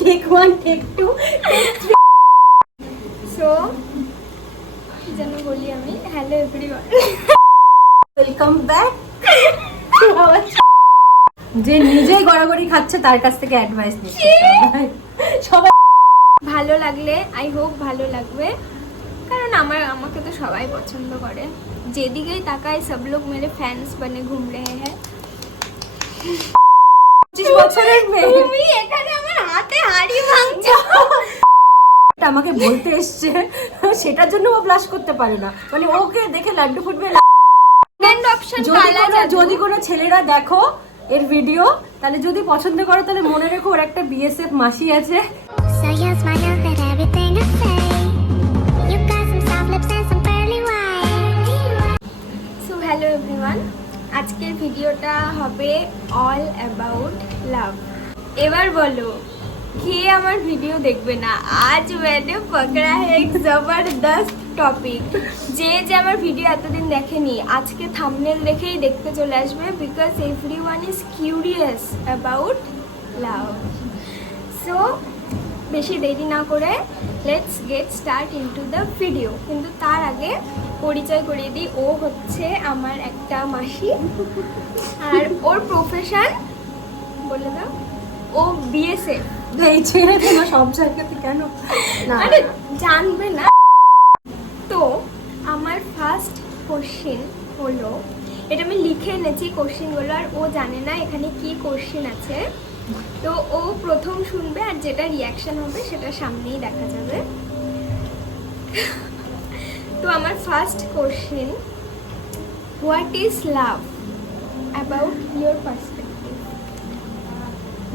Take 1, take 2, take 3. So যেন বলি আমি হ্যালো এভরিওয়ান, ওয়েলকাম ব্যাক। যে নিজেই গড়াগড়ি খাচ্ছে তার কাছ থেকে অ্যাডভাইস নিচ্ছে সবাই। ভালো লাগলে আই হোপ ভালো লাগবে, কারণ আমাকে তো সবাই পছন্দ করে। যেদিকেই তাকায় সব লোক মেরে ফ্যান্স বনে ঘুম রহে হ্যাঁ। 25 বছরের মেয়ে তুমি এখানে আমার হাতে হাড়ি ভাঙছো। আমাকে বলতে এসছে, সেটার জন্য ও ব্লাশ করতে পারে না। মানে ওকে দেখে লাড্ডু ফুটবে। সেকেন্ড অপশন যদি কোনো ছেলেরা দেখো এর ভিডিও, তাহলে যদি পছন্দ করো তাহলে মনে রেখো ওর একটা বিএসএফ মাসি আছে। So you'll smile at everything I say. You got some soft lips and some pearly white. So hello everyone, আজকের ভিডিওটা হবে অল অ্যাবাউট লাভ। এবার বলো কে আমার ভিডিও দেখবে না? আজ मैंने पकड़ा है एक जबरदस्त টপিক। যে আমার ভিডিও এতদিন দেখেনি আজকে থাম্বনেল দেখেই দেখতে চলে আসবে, because everyone is curious about love. So বেশি দেরি না করে let's get start into the video. কিন্তু তার আগে পরিচয় করিয়ে দিই, ও হচ্ছে আমার একটা মাসি, আর ওর প্রফেশন বলে দাও। ও বিএসএফ। এই ছেড়ে তোমার সব জায়গাতে কেন না? আরে জানবে না তো। আমার ফার্স্ট কোশ্চেন হলো, এটা আমি লিখে এনেছি কোশ্চেনগুলো, আর ও জানে না এখানে কি কোশ্চেন আছে। তো ও প্রথম শুনবে, আর যেটা রিয়াকশন হবে সেটা সামনেই দেখা যাবে। তো আমার first question, what is love about your perspective?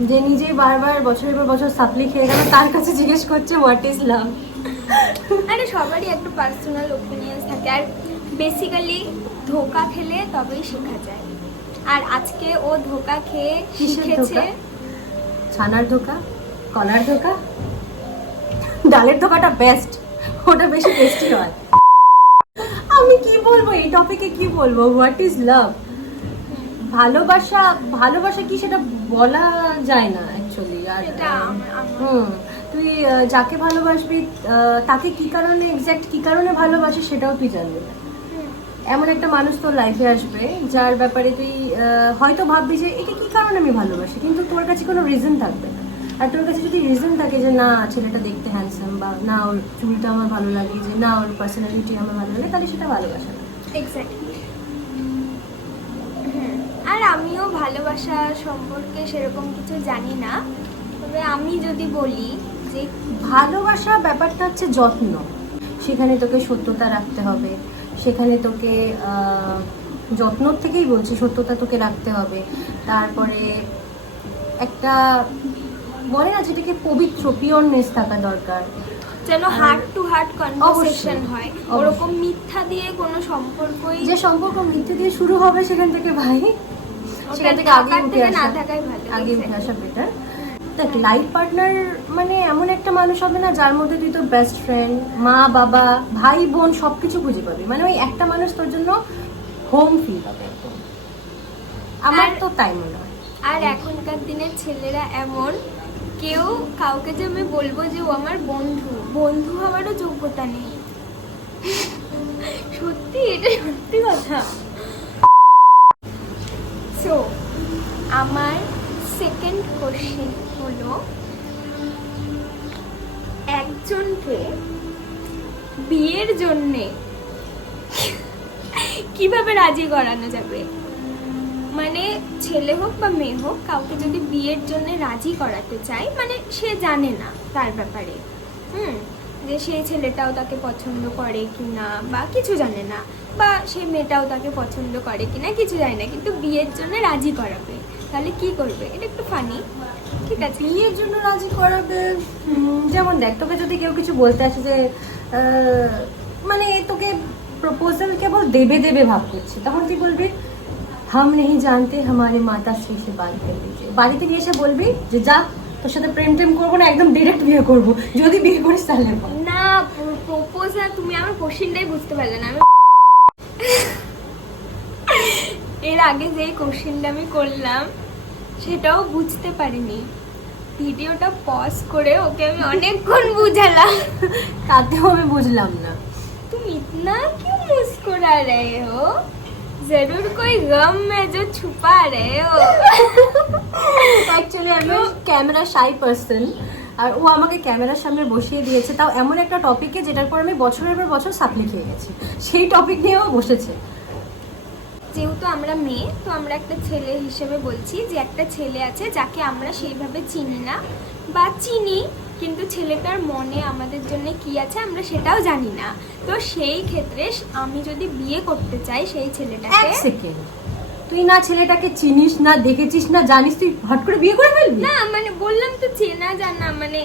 যে নিজেই বারবার বছরের পর বছর সাপ্লি খেয়ে গেল তার কাছে জিজ্ঞেস করছে হোয়াট ইজ লাভ। আরে সবারই একটা পার্সোনাল ওপিনিয়ন থাকে, আর বেসিক্যালি ধোকা খেলে তবেই শেখা যায়। আর আজকে ও ধোকা খেয়ে কিসের শিখেছে। ধোকা? ছানার ধোকা, কলার ধোকা, ডালের ধোকাটা বেস্ট, ওটা বেশি টেস্টি হয়। আমি কি বলবো এই টপিকে, কি বলবো? What is love? ভালোবাসা, ভালোবাসা কি সেটা বলা যায় না অ্যাকচুয়ালি। আর এটা তুই যাকে ভালোবাসবি তাকে কি কারণে, এক্স্যাক্ট কি কারণে ভালোবাসিস সেটাও তুই জানবি না। এমন একটা মানুষ তোর লাইফে আসবে যার ব্যাপারে তুই হয়তো ভাববি যে একে কি কারণে আমি ভালোবাসি, কিন্তু তোর কাছে কোনো রিজন থাকবে না। আর তোর কাছে যদি রিজন থাকে যে না ছেলেটা দেখতে হ্যান্ডসাম, বা না ওর চুলটা আমার ভালো লাগে, যে না ওর পার্সোনালিটি আমার ভালো লাগে, তাহলে সেটা ভালোবাসা না। এক্স্যাক্টলি। আর আমিও ভালোবাসা সম্পর্কে সেরকম কিছু জানি না, তবে আমি যদি বলি যে ভালোবাসা ব্যাপারটা হচ্ছে যত্ন। সেখানে তোকে সত্যতা রাখতে হবে, সেখানে তোকে যত্ন থেকেই বলছি, সত্যতা তোকে রাখতে হবে। তারপরে একটা বলে না যেটাকে পবিত্র, পিওরনেস থাকা দরকার, যেন হার্ট টু হার্ট কনভারসেশন অবশ্যই, হয়। অবশ্যই। ওরকম মিথ্যা দিয়ে কোনো সম্পর্কই, যে সম্পর্ক মৃত্যু দিয়ে শুরু হবে সেখান থেকে ভাই, সেখান থেকে আগে উঠে না আসা, থাকাই ভালো। আগে উঠে আসা বেটার। দেখ, লাইফ পার্টনার মানে এমন একটা মানুষ হবে না যার মধ্যে তুই তোর বেস্ট ফ্রেন্ড, মা বাবা, ভাই বোন সবকিছু খুঁজে পাবি। মানে ওই একটা মানুষ তোর জন্য হোম ফিল হবে একদম। আমার তো তাই মনে হয়। আর এখনকার দিনের ছেলেরা এমন, কেউ কাউকে যে আমি বলবো যে ও আমার বন্ধু, বন্ধু হওয়ারও যোগ্যতা নেই। সত্যি, এটা সত্যি কথা। সো আমার সেকেন্ড কোশ্চেন হলো, একজনকে বিয়ের জন্যে কিভাবে রাজি করানো যাবে? মানে ছেলে হোক বা মেয়ে হোক, কাউকে যদি বিয়ের জন্য রাজি করাতে চায়, মানে সে জানে না তার ব্যাপারে, যে সেই ছেলেটাও তাকে পছন্দ করে কিনা বা কিছু জানে না, বা সেই মেয়েটাও তাকে পছন্দ করে কিনা কিছু জানে না, কিন্তু বিয়ের জন্য রাজি করাবে, তাহলে কি করবে? এটা একটু ফানি, ঠিক আছে? বিয়ের জন্য রাজি করাবে, যেমন দেখ, তোকে যদি কেউ কিছু বলতে আসে যে মানে তোকে প্রপোজাল কেবল দেবে দেবে ভাব করছে, তখন কি বলবি? হাম নেই জানতে হামারে মাতা শ্রী সে বাদ করে দিয়েছে। বাড়িতে গিয়ে এসে বলবি যে যা, তোর সাথে প্রেম টেম করবো না, একদম ডিরেক্ট বিয়ে করবো, যদি বিয়ে করিস তাহলে বল। না, প্রপোজাল, তুমি আমার কোশ্চেনটাই বুঝতে পারলে না। আমি এর আগে যে কোশ্চেনটা আমি করলাম সেটাও বুঝতে পারিনি। ভিডিওটা পজ করে ওকে আমি অনেকক্ষণ বুঝালাম। তাতেও আমি বুঝলাম না। तुम इतना क्यों मुस्कुरा रहे हो? जरूर कोई गम में जो छुपा रहे हो। অ্যাকচুয়ালি আমি ক্যামেরা শাই পার্সন, আর ও আমাকে ক্যামেরার সামনে বসিয়ে দিয়েছে, তাও এমন একটা টপিকে যেটার পর আমি বছরের পর বছর সাপ্লি খেয়ে গেছি। সেই টপিক নিয়েও বসেছে। যেহেতু আমরা মেয়ে, তো আমরা একটা ছেলে হিসেবে বলছি যে একটা ছেলে আছে যাকে আমরা সেইভাবে চিনি না, বা চিনি কিন্তু ছেলেটার মনে আমাদের জন্য কি আছে আমরা সেটাও জানি না। তো সেই ক্ষেত্রে আমি যদি বিয়ে করতে চাই সেই ছেলেটাকে, এক সেকেন্ড, তুই না ছেলেটাকে চিনিস না, দেখেছিস না, জানিস, তুই হট করে বিয়ে করে ফেলবি? না মানে বললাম তো চেনা জানা, মানে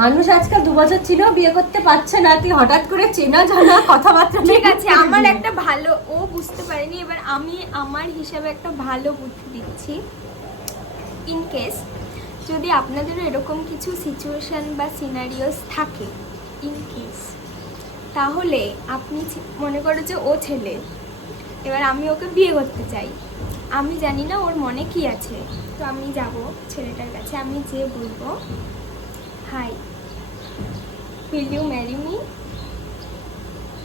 মানুষ আজকাল 2 বছর চিনেও বিয়ে করতে পারছে না, তুই হঠাৎ করে চেনা জানা কথাবার্তা ঠিক আছে, আমার একটা ভালো, ও বুঝতে পারেনি, এবার আমি আমার হিসাবে একটা ভালো বুদ্ধি দিচ্ছি। ইন কেস যদি আপনাদেরও এরকম কিছু সিচুয়েশন বা সিনারিওস থাকে, ইন কেস, তাহলে আপনি মনে করো যে ও ছেলে, এবার আমি ওকে বিয়ে করতে চাই, আমি জানি না ওর মনে কি আছে, তো আমি যাব ছেলেটার কাছে, আমি যেয়ে বলবো, hi, will you marry me?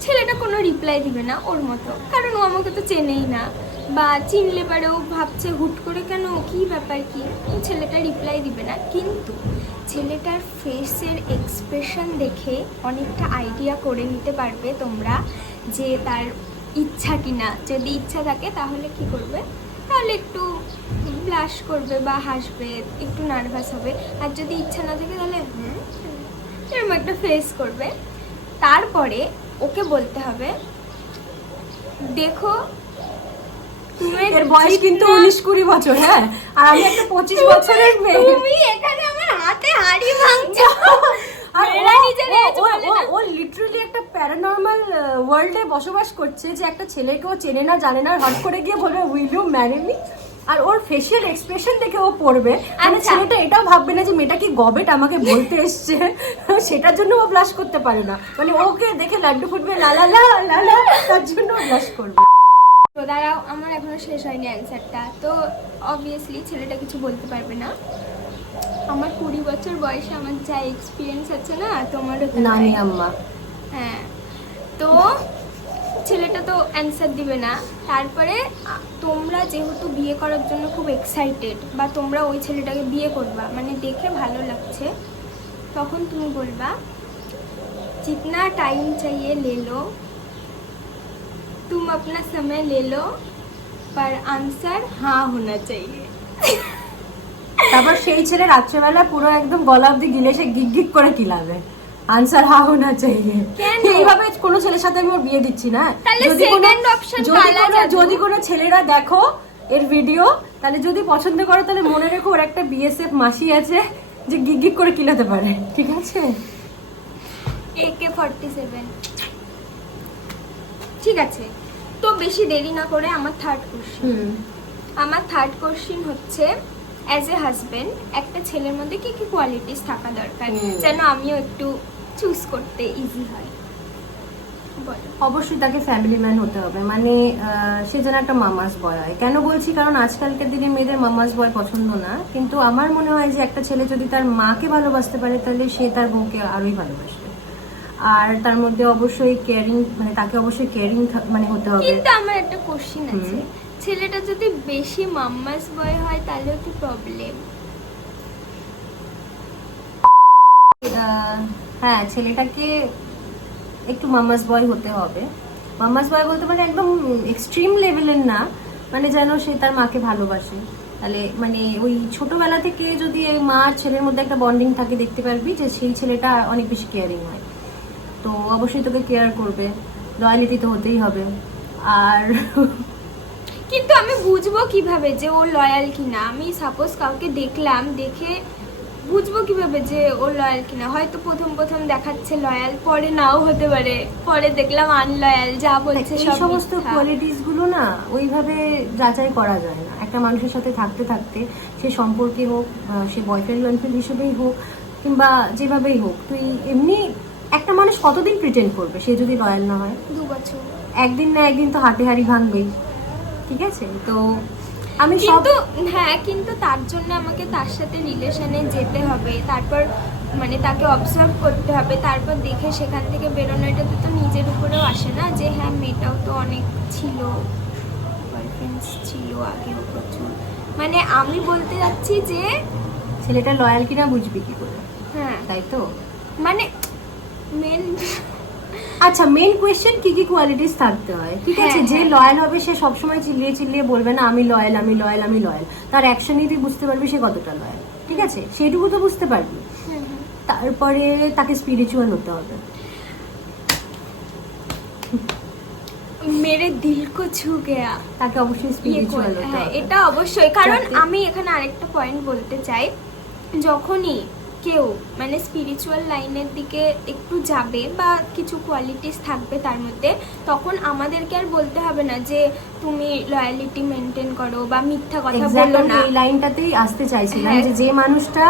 ছেলেটা কোনো রিপ্লাই দিবে না ওর মতো, কারণ ও আমাকে তো চেনেই না, বা চিনলে পারেও ভাবছে হুট করে কেন, কি ব্যাপার কি, তো ছেলেটা রিপ্লাই দিবে না। কিন্তু ছেলেটার ফেসের এক্সপ্রেশন দেখে অনেকটা আইডিয়া করে নিতে পারবে তোমরা যে তার ইচ্ছা কিনা। যদি ইচ্ছা থাকে তাহলে কি করবে, তাহলে একটু ব্লাশ করবে বা হাসবে, একটু নার্ভাস হবে। আর যদি ইচ্ছা না থাকে তাহলে এরকম একটা ফেস করবে। তারপরে ওকে বলতে হবে, দেখো এর বয়স কিন্তু 19-20 বছর, হ্যাঁ, আর আমি একটা 25 বছরের মেয়ে। তুমি এখানে আমার হাতে হাড়ি ভাঙছো। আর মেয়েরা নিজের age বলে না। ও লিটারালি একটা প্যারানর্মাল ওয়ার্ল্ডে বসবাস করছে, যে একটা ছেলেকে ও চেনে না জানে না, হট করে গিয়ে বলবে উইল ইউ ম্যারি মি, আর ওর ফেশিয়াল এক্সপ্রেশন দেখে ও পড়বে। মানে আচ্ছা। ছেলেটা এটাও ভাববে না যে মেয়েটা কি গবেট আমাকে বলতে এসছে, সেটার জন্য ও ব্লাশ করতে পারে না। মানে ওকে দেখে লাড্ডু ফুটবে লা লা লা লা লা, তার জন্য ও ব্লাশ করবে। তো দাঁড়াও, আমার এখনো শেষ হয়নি অ্যান্সারটা। তো অবভিয়াসলি ছেলেটা কিছু বলতে পারবে না। আমার 20 বছর বয়সে আমার যা এক্সপিরিয়েন্স আছে না, তোমারও তো নানি তাই। আম্মা। হ্যাঁ, তো ছেলেটা তো অ্যান্সার দিবে না। তারপরে তোমরা যেহেতু বিয়ে করার জন্য খুব এক্সাইটেড, বা তোমরা ওই ছেলেটাকে বিয়ে করবা, মানে দেখে ভালো লাগছে, তখন তুমি বলবা, जितना टाइम चाहिए ले लो, तुम अपना समय ले लो, पर आंसर हाँ होना चाहिए। তারপর সেই ছেলে রাত্রেবেলা পুরো একদম গলা অব্দি গিলে সে গিগ গিগ করে কিলাবে, আনসার হা হোনা চাইয়ে। কেন? এইভাবে কোনো ছেলের সাথে আমি ওর বিয়ে দিচ্ছি না। তাহলে যদি কোনো- second option যদি কালা কোনো- জাদু। যদি কোনো ছেলেরা দেখো এর ভিডিও, তাহলে যদি পছন্দ করো তাহলে মনে রেখো ওর একটা বিএসএফ মাসি আছে যে গিগ গিগ করে কিলাতে পারে, ঠিক আছে? AK-47 ঠিক আছে। তো বেশি দেরি না করে আমার থার্ড কোশ্চেন। আমার থার্ড কোশ্চেন হচ্ছে, অ্যাজ এ হাজবেন্ড একটা ছেলের মধ্যে কি কি কোয়ালিটিস থাকা দরকার, যেন আমিও একটু চুজ করতে ইজি হয়, বলো। অবশ্যই তাকে ফ্যামিলি ম্যান হতে হবে, মানে সে যেন একটা মামাস বয় হয়। কেন বলছি, কারণ আজকালকার দিনে মেয়েদের মামাস বয় পছন্দ না, কিন্তু আমার মনে হয় যে একটা ছেলে যদি তার মাকে ভালোবাসতে পারে তাহলে সে তার বউকে আরোই ভালোবাসবে। আর তার মধ্যে অবশ্যই কেয়ারিং, মানে তাকে অবশ্যই কেয়ারিং মানে হতে হবে। কিন্তু আমার একটা কোশ্চেন আছে, ছেলেটা যদি বেশি মাম্মাস বয় হয় তাহলেও কি প্রবলেম? হ্যাঁ, ছেলেটাকে একটু মামাস বয় হতে হবে। মামাস বয় বলতে মানে একদম এক্সট্রিম লেভেলের না, মানে যেন সে তার মাকে ভালোবাসে। তাহলে মানে ওই ছোটবেলা থেকে যদি এই মা আর ছেলের মধ্যে একটা বন্ডিং থাকে, দেখতে পারবি যে সেই ছেলেটা অনেক বেশি কেয়ারিং হয়। তো অবশ্যই তোকে কেয়ার করবে, লয়ালিটি তো হতেই হবে। আর কিন্তু আমি বুঝবো কিভাবে যে ও লয়াল কিনা? আমি সাপোজ কাউকে দেখলাম, দেখে বুঝবো কিভাবে যে ও লয়াল কিনা? হয়তো প্রথম প্রথম দেখাচ্ছে লয়াল, পরে নাও হতে পারে, পরে দেখলাম আনলয়াল, যা বলছে এই সব সমস্ত মিথ্যা। কোয়ালিটিস গুলো না ওইভাবে যাচাই করা যায় না। একটা মানুষের সাথে থাকতে থাকতে, সে সম্পর্কে হোক, সে বয়ফ্রেন্ড গার্লফ্রেন্ড হিসেবেই হোক, কিংবা যেভাবেই হোক, তুই এমনি একটা মানুষ কতদিন প্রিটেন্ড করবে সে যদি লয়াল না হয়? 2 বছর। একদিন না একদিন তো হাটে হাড়ি ভাঙবেই, ঠিক আছে? তো আমি সব কিন্তু হ্যাঁ, কিন্তু তার জন্য আমাকে তার সাথে রিলেশনে যেতে হবে, তারপর মানে তাকে অবজার্ভ করতে হবে, তারপর দেখে সেখান থেকে বেরোনো। এটাতে তো নিজের উপরেও আসে না যে হ্যাঁ মেয়েটাও তো অনেক ছিল, বয়ফ্রেন্ডস ছিল আগেও প্রচুর। মানে আমি বলতে যাচ্ছি যে ছেলেটা লয়াল কিনা বুঝবি কি করে, হ্যাঁ তাই তো? মানে মেন আচ্ছা, মেন কোয়েশ্চেন কি কি কোয়ালিটিস থাকতে হয়, ঠিক আছে? হ্যাঁ, যে হ্যাঁ। লয়াল হবে সে সবসময় চিল্লিয়ে চিল্লিয়ে বলবে না আমি লয়াল আমি লয়াল আমি লয়াল। তার অ্যাকশনই তুই বুঝতে পারবি সে কতটা লয়াল, ঠিক আছে? সেটুকু তো বুঝতে পারবি। তারপরে তাকে স্পিরিচুয়াল হতে হবে। মেরে দিল কো ছু গয়া। তাকে অবশ্যই ইয়ে স্পিরিচুয়াল করে, হতে হ্যাঁ হবে। এটা অবশ্যই। কারণ যাতে- আমি এখানে আরেকটা পয়েন্ট বলতে চাই, যখনই কেউ মানে স্পিরিচুয়াল লাইনের দিকে একটু যাবে বা কিছু কোয়ালিটিস থাকবে তার মধ্যে, তখন আমাদেরকে আর বলতে হবে না যে তুমি লয়ালিটি মেনটেন করো বা মিথ্যা কথা Exactly, বলো আমি না। এই লাইনটাতেই আসতে চাইছিলাম হ্যাঁ। যে যে মানুষটা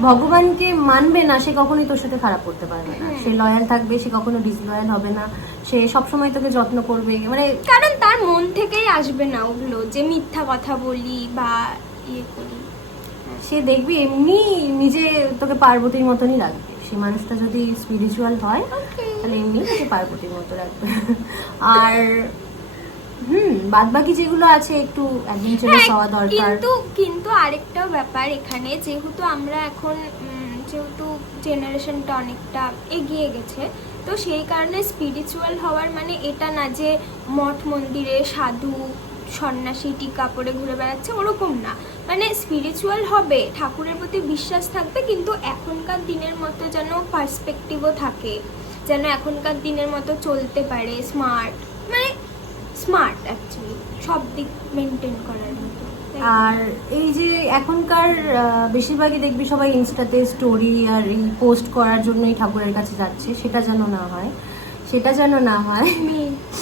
ভগবানকে মানবে না সে কখনোই তোর সাথে খারাপ করতে পারবে না। হুম। সে লয়াল থাকবে, সে কখনো ডিসলয়াল হবে না, সে সবসময় তোকে যত্ন করবে। মানে কারণ তার মন থেকেই আসবে না ওগুলো যে মিথ্যা কথা বলি বা ইয়ে করি। সে দেখবি এমনি নিজে তোকে পার্বতীর মতনই রাখবে। সে মানুষটা যদি স্পিরিচুয়াল হয় তাহলে এমনি তোকে পার্বতীর মতো রাখবে। আর বাদ বাকি যেগুলো আছে একটু অ্যাডভেঞ্চারাস হ্যাঁ, হওয়া দরকার। কিন্তু আরেকটাও ব্যাপার এখানে, যেহেতু আমরা এখন যেহেতু জেনারেশনটা অনেকটা এগিয়ে গেছে, তো সেই কারণে স্পিরিচুয়াল হওয়ার মানে এটা না যে মঠ মন্দিরে সাধু সন্ন্যাসী টিকা পরে ঘুরে বেড়াচ্ছে, ওরকম না। মানে স্পিরিচুয়াল হবে, ঠাকুরের প্রতি বিশ্বাস থাকবে, কিন্তু এখনকার দিনের মতো যেন পার্সপেক্টিভও থাকে, যেন এখনকার দিনের মতো চলতে পারে, স্মার্ট, মানে স্মার্ট অ্যাকচুয়ালি সব দিক মেনটেন করার মতো। আর এই যে এখনকার বেশিরভাগই দেখবি সবাই ইনস্টাতে স্টোরি আর এই পোস্ট করার জন্যই ঠাকুরের কাছে যাচ্ছে, সেটা যেন না হয়। সেটা যেন না হয়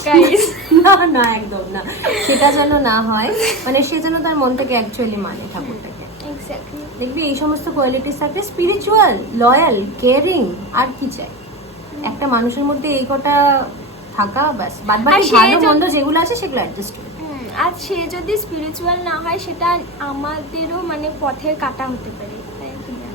গাইস না না একদম না, সেটা যেন না হয়। মানে সে যেন তার মন থেকে অ্যাকচুয়ালি মানে ঠাকুরটাকে। এক্স্যাক্টলি। দেখবি এই সমস্ত কোয়ালিটিস থাকলে স্পিরিচুয়াল, লয়াল, কেয়ারিং, আর কি চাই? একটা মানুষের মধ্যে এই কটা থাকা ব্যাস। বাদ আর বাকি সে ভালো যদি- মন্দ যেগুলো আছে সেগুলো অ্যাডজাস্ট করে। আর সে যদি স্পিরিচুয়াল না হয় সেটা আমাদেরও মানে পথের কাটা হতে পারে, তাই কি না?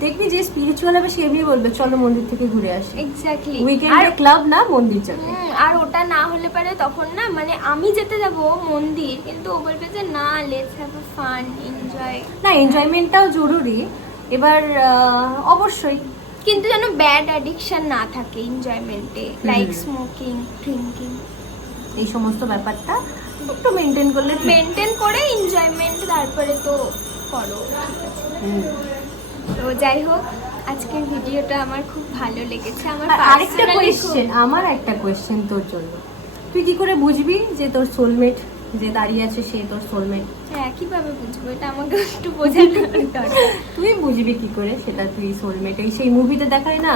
দেখবি যে স্পিরিচুয়াল হবে সে এমনি বলবে চলো মন্দির থেকে ঘুরে আসি, এক্স্যাক্টলি। উইকেন্ডে ক্লাব না মন্দির যাবে। আর ওটা না হলে পারে তখন না, মানে আমি যেতে যাব মন্দির, কিন্তু ও বলবে যে না, let's have a fun, enjoy. না, এনজয়মেন্টটাও জরুরি। এবার অবশ্যই কিন্তু যেন ব্যাড অ্যাডিকশন না থাকে এনজয়মেন্টে, লাইক স্মোকিং, ড্রিঙ্কিং। এই সমস্ত ব্যাপারটা একটু মেনটেন করলে ঠিক। মেনটেন করে এনজয়মেন্ট তারপরে তো করো, ঠিক আছে। হুম। তো যাই হোক, আজকের ভিডিওটা আমার খুব ভালো লেগেছে। আমার আর আরেকটা personally কোয়েশ্চেন, আমার একটা কোয়েশ্চেন তোর জন্য, তুই কি করে বুঝবি যে তোর সোলমেট যে দাঁড়িয়ে আছে সে তোর সোলমেট? হ্যাঁ, কিভাবে বুঝবো এটা আমাকে একটু বোঝানোর দরকার। তুই বুঝবি কি করে সেটা তুই সোলমেট? এই সেই মুভিতে দেখায় না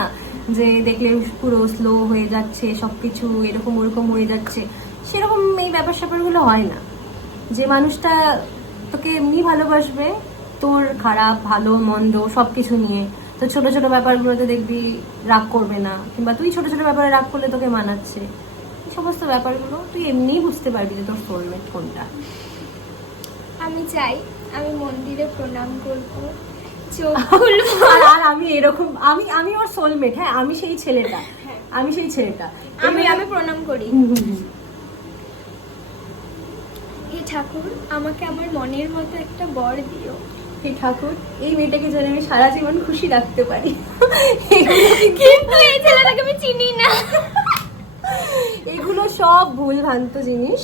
যে দেখলে পুরো স্লো হয়ে যাচ্ছে, সবকিছু এরকম ওরকম হয়ে যাচ্ছে, সেরকম এই ব্যাপার স্যাপারগুলো হয় না। যে মানুষটা তোকে এমনি ভালোবাসবে, তোর খারাপ ভালো মন্দ সবকিছু নিয়ে, তো ছোট ছোট ব্যাপারগুলোতে দেখবি রাগ করবে না, কিংবা তুই ছোট ছোট ব্যাপারে রাগ করলে তোকে মানাচ্ছে, এই সমস্ত ব্যাপারগুলো তুই এমনিই বুঝতে পারবি যে তোর সোলমেট কোনটা। আমি চাই আমি মন্দিরে প্রণাম করবো, চোখ খুলবো। আর আমি এরকম, আমি ওর সোলমেট। হ্যাঁ, আমি সেই ছেলেটা, আমি সেই ছেলেটা। আমি প্রণাম করি। হে ঠাকুর, আমাকে আমার মনের মতো একটা বর দিও। হে ঠাকুর, এই মেয়েটাকে যেন আমি সারা জীবন খুশি রাখতে পারি। কিন্তু এই ছেলেটাকে আমি চিনি না। এগুলো সব ভুল ভ্রান্ত জিনিস।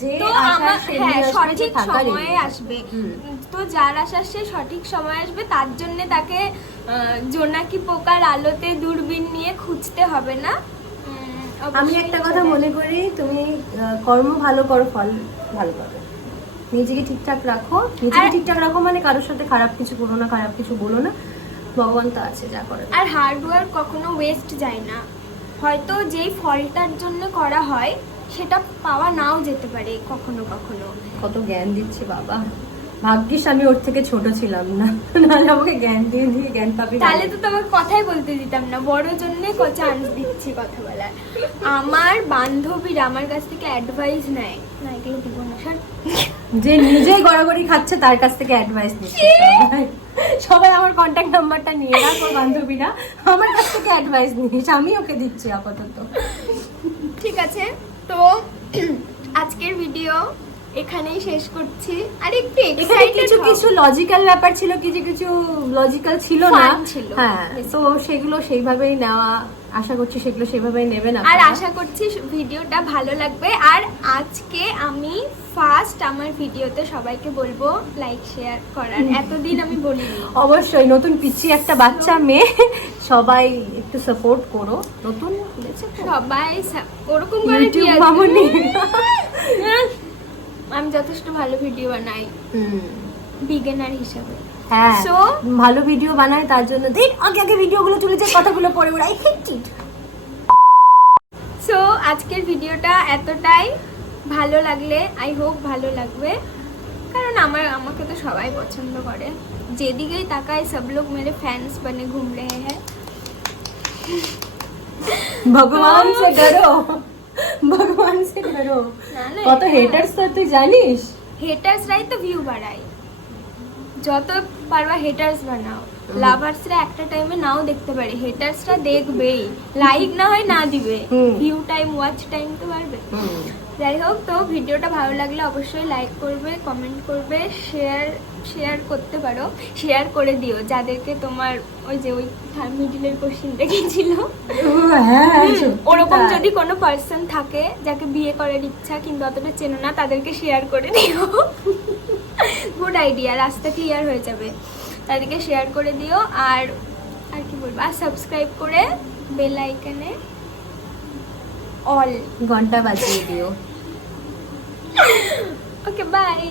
যে তো আশা আমার সেদিন হ্যাঁ আসবে, যে সঠিক থাকার সময়ে এদিকে। আসবে। হুম। তো যার আসার সে সঠিক সময় আসবে, তার জন্য তাকে জোনাকি পোকার আলোতে দূরবীন নিয়ে খুঁজতে হবে না। আমি অবশ্যই একটা কথা চলে মনে করি, তুমি কর্ম ভালো করো, ফল ভালো পাবে। নিজেকে ঠিকঠাক রাখো, নিজেকে আর- ঠিকঠাক রাখো মানে কারোর সাথে খারাপ কিছু করো না, খারাপ কিছু বলো না, ভগবান তো আছে যা করে। আর হার্ড ওয়ার্ক কখনো ওয়েস্ট যায় না। হয়তো যেই ফলটার জন্য করা হয় সেটা পাওয়া নাও যেতে পারে কখনো কখনো। কত জ্ঞান দিচ্ছে বাবা, ভাগ্যিস আমি ওর থেকে ছোট ছিলাম না, নাহলে আমাকে জ্ঞান দিয়ে দিয়ে জ্ঞান পাবি। তাহলে তো তোমাকে কথাই বলতে দিতাম না, বড় জন্য চান্স দিচ্ছি কথা বলার। আমার বান্ধবীরা আমার কাছ থেকে অ্যাডভাইস নেয় না, এগুলো দিব না স্যার। যে নিজেই গড়াগড়ি খাচ্ছে তার কাছ থেকে অ্যাডভাইস নিচ্ছে সবাই। সবাই আমার কন্ট্যাক্ট নাম্বারটা নিয়ে রাখ, ওর বান্ধবীরা আমার কাছ থেকে অ্যাডভাইস নিস, আমি ওকে দিচ্ছি আপাতত। ঠিক আছে, তো আজকের ভিডিও এখানেই শেষ করছি। আর একটু এখানে excited কিছু হও। কিছু লজিক্যাল ব্যাপার ছিল, কিছু কিছু লজিক্যাল ছিল না। Fun ছিল। হ্যাঁ, তো সেগুলো সেইভাবেই নেওয়া, আশা করছি সেগুলো সেইভাবেই নেবেন আর আপনারা। আশা করছি ভিডিওটা ভালো লাগবে। আর আজকে আমি ফার্স্ট আমার ভিডিওতে সবাইকে বলবো লাইক শেয়ার করার, এতদিন আমি বলিনি। অবশ্যই নতুন পিচ্ছি একটা বাচ্চা মেয়ে, সবাই একটু সাপোর্ট করো। নতুন খুলেছে তো সবাই ওরকম করে কি ইউটিউব আছে? মামুনি। আমি যথেষ্ট ভালো ভিডিও বানাই বিগিনার হিসাবে। হ্যাঁ, So- ভালো ভিডিও বানায় তার জন্য দিন আগে আগে ভিডিওগুলো তুলেছে, কথাগুলো পরে ওরাই হেট ইট। সো আজকের ভিডিওটা এতটাই, ভালো লাগলে আই হোপ ভালো লাগবে, কারণ আমাকে তো সবাই পছন্দ করে, যেদিকেই তাকায় সব লোক মেরে ফ্যান্স বনে ঘুম रहे हैं। ভগবান সে ডরো, ভগবান সে ডরো। না, না, কত এটা- হেটার্স তো তুই জানিস? হেটার্সরাই তো ভিউ বাড়ায়, যত পারবা হেটার্স বানাও। লাভার্সরা একটা টাইমে নাও দেখতে পারে, হেটার্সরা দেখবেই, লাইক না হয় না দিবে, হুম। ভিউ টাইম ওয়াচ টাইম তো বাড়বে। যাই হোক, তো ভিডিওটা ভালো লাগলে অবশ্যই লাইক করবে, কমেন্ট করবে, শেয়ার করতে পারো, শেয়ার করে দিও যাদেরকে তোমার ওই যে ওই মিডিলের কোশ্চেনটা কি ছিল, হ্যাঁ, ওরকম যদি কোনো পার্সন থাকে যাকে বিয়ে করার ইচ্ছা কিন্তু অতটা চেনো না, তাদেরকে শেয়ার করে দিও। গুড আইডিয়া, রাস্তা ক্লিয়ার হয়ে যাবে। তাদেরকে শেয়ার করে দিও। আর কি বলবো, আর সাবস্ক্রাইব করে বেল আইকনে অল। ঘন্টা বাজিয়ে দিও। ওকে, বাই।